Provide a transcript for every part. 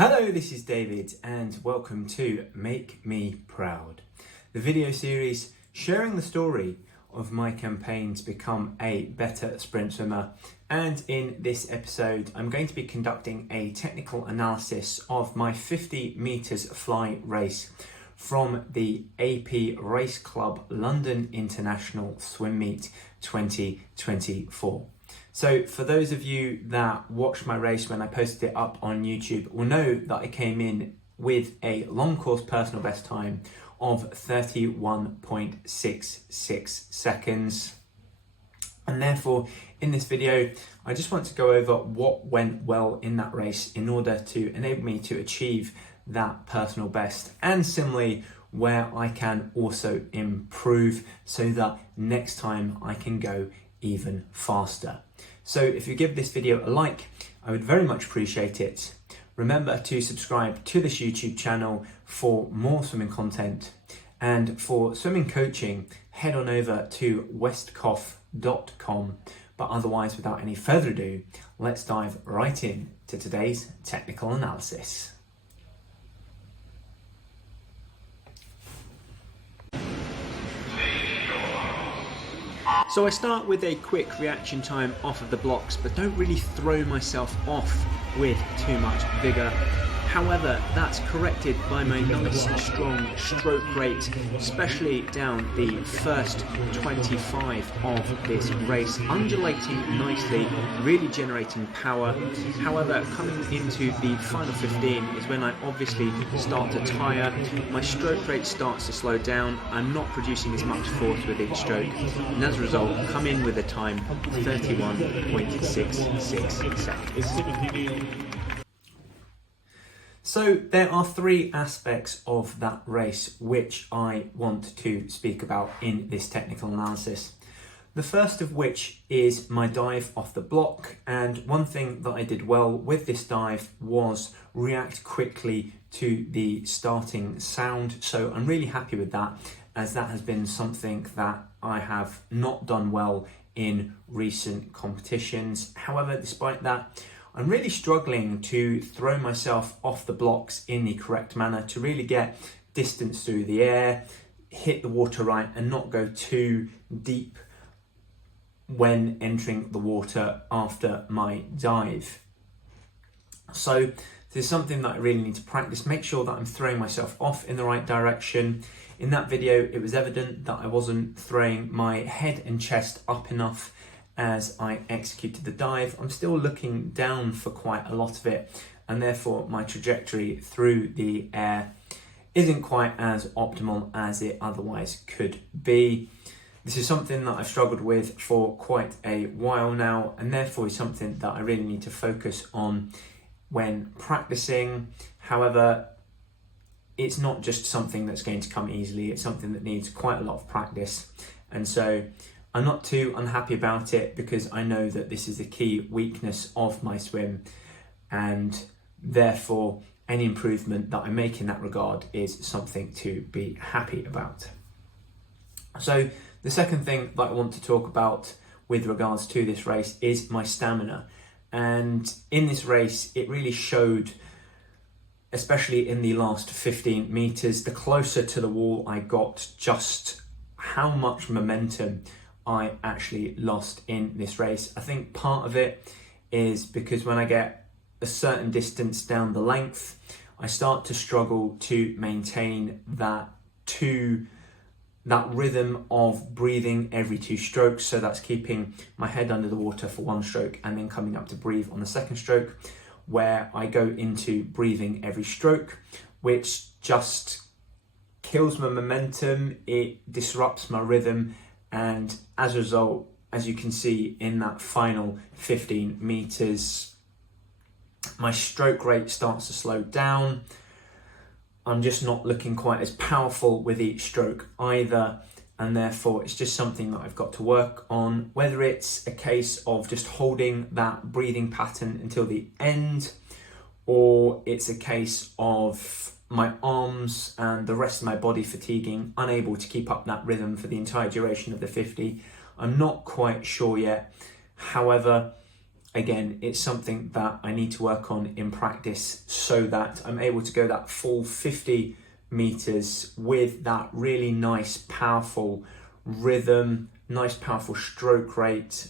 Hello, this is David and welcome to Make Me Proud, the video series sharing the story of my campaign to become a better sprint swimmer. And in this episode, I'm going to be conducting a technical analysis of my 50 metres fly race from the AP Race Club London International Swim Meet 2024. So for those of you that watched my race when I posted it up on YouTube will know that I came in with a long course personal best time of 31.66 seconds. And therefore in this video, I just want to go over what went well in that race in order to enable me to achieve that personal best, and similarly where I can also improve so that next time I can go even faster. So if you give this video a like, I would very much appreciate it. Remember to subscribe to this YouTube channel for more swimming content, and for swimming coaching, head on over to westcough.com. But otherwise, without any further ado, let's dive right in to today's technical analysis. So I start with a quick reaction time off of the blocks, but don't really throw myself off with too much vigour. However, that's corrected by my nice strong stroke rate, especially down the first 25 of this race, undulating nicely, really generating power. However, coming into the final 15 is when I obviously start to tire. My stroke rate starts to slow down. I'm not producing as much force with each stroke, and as a result, come in with a time of 31.66 seconds. So there are three aspects of that race which I want to speak about in this technical analysis. The first of which is my dive off the block, and one thing that I did well with this dive was react quickly to the starting sound. So I'm really happy with that, as that has been something that I have not done well in recent competitions. However, despite that, I'm really struggling to throw myself off the blocks in the correct manner to really get distance through the air, hit the water right, and not go too deep when entering the water after my dive. So this is something that I really need to practice, make sure that I'm throwing myself off in the right direction. In that video, it was evident that I wasn't throwing my head and chest up enough as I executed the dive. I'm still looking down for quite a lot of it, and therefore my trajectory through the air isn't quite as optimal as it otherwise could be. This is something that I've struggled with for quite a while now, and therefore is something that I really need to focus on when practicing. However, it's not just something that's going to come easily, it's something that needs quite a lot of practice. And so I'm not too unhappy about it, because I know that this is a key weakness of my swim, and therefore any improvement that I make in that regard is something to be happy about. So the second thing that I want to talk about with regards to this race is my stamina. And in this race, it really showed, especially in the last 15 metres, the closer to the wall I got, just how much momentum I actually lost in this race. I think part of it is because when I get a certain distance down the length, I start to struggle to maintain that rhythm of breathing every 2 strokes. So that's keeping my head under the water for 1 stroke and then coming up to breathe on the 2nd stroke, where I go into breathing every stroke, which just kills my momentum. It disrupts my rhythm. And as a result, as you can see in that final 15 metres, my stroke rate starts to slow down. I'm just not looking quite as powerful with each stroke either. And therefore, it's just something that I've got to work on, whether it's a case of just holding that breathing pattern until the end, or it's a case of my arms and the rest of my body fatiguing, unable to keep up that rhythm for the entire duration of the 50. I'm not quite sure yet. However, again, it's something that I need to work on in practice so that I'm able to go that full 50 meters with that really nice, powerful rhythm, nice, powerful stroke rate,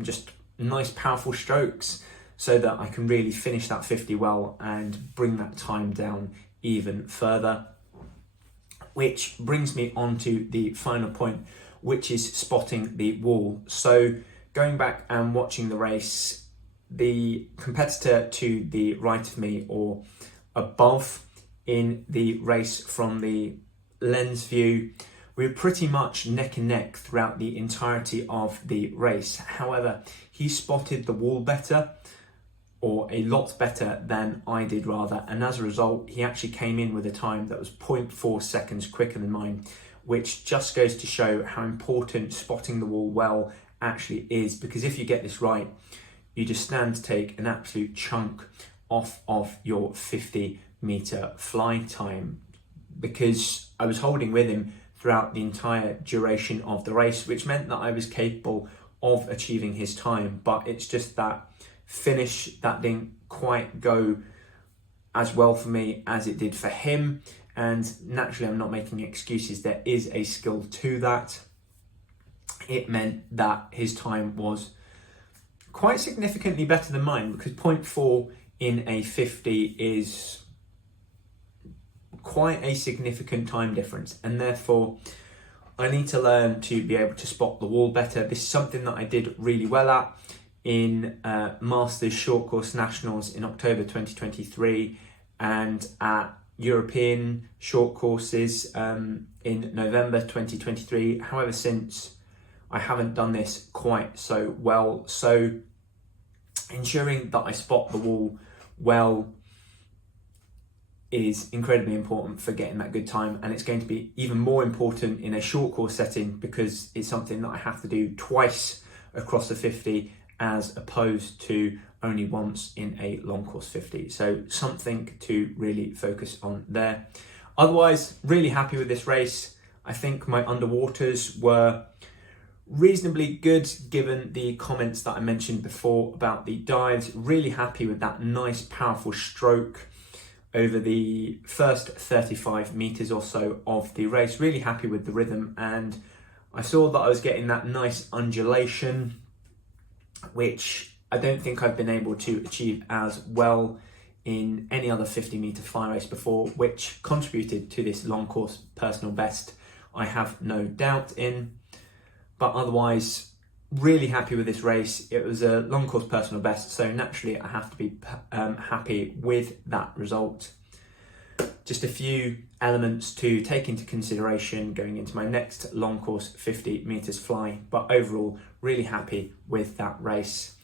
just nice, powerful strokes, so that I can really finish that 50 well and bring that time down even further. Which brings me on to the final point, which is spotting the wall. So going back and watching the race, the competitor to the right of me or above in the race from the lens view, we were pretty much neck and neck throughout the entirety of the race. However, he spotted the wall better, or a lot better than I did rather, and as a result he actually came in with a time that was 0.4 seconds quicker than mine, which just goes to show how important spotting the wall well actually is, because if you get this right, you just stand to take an absolute chunk off of your 50 meter fly time, because I was holding with him throughout the entire duration of the race, which meant that I was capable of achieving his time, but it's just that finish that didn't quite go as well for me as it did for him. And naturally, I'm not making excuses, there is a skill to that. It meant that his time was quite significantly better than mine, because 0.4 in a 50 is quite a significant time difference, and therefore I need to learn to be able to spot the wall better. This is something that I did really well at in Masters Short Course Nationals in October 2023, and at European short courses in November 2023. However, since I haven't done this quite so well, so ensuring that I spot the wall well is incredibly important for getting that good time, and it's going to be even more important in a short course setting, because it's something that I have to do twice across the 50 as opposed to only once in a long course 50. So something to really focus on there. Otherwise, really happy with this race. I think my underwaters were reasonably good given the comments that I mentioned before about the dives. Really happy with that nice, powerful stroke over the first 35 meters or so of the race. Really happy with the rhythm, and I saw that I was getting that nice undulation, which I don't think I've been able to achieve as well in any other 50 meter fly race before, which contributed to this long course personal best, I have no doubt in. But otherwise, really happy with this race. It was a long course personal best, so naturally I have to be happy with that result. Just a few elements to take into consideration going into my next long course 50 meters fly, but overall really happy with that race.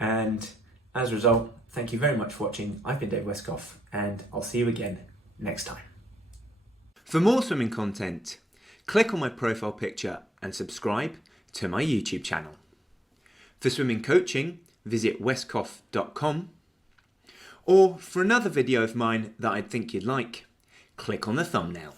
And as a result, thank you very much for watching. I've been David Westcough, and I'll see you again next time. For more swimming content, click on my profile picture and subscribe to my YouTube channel. For swimming coaching, visit westcough.com, or for another video of mine that I think you'd like, click on the thumbnail.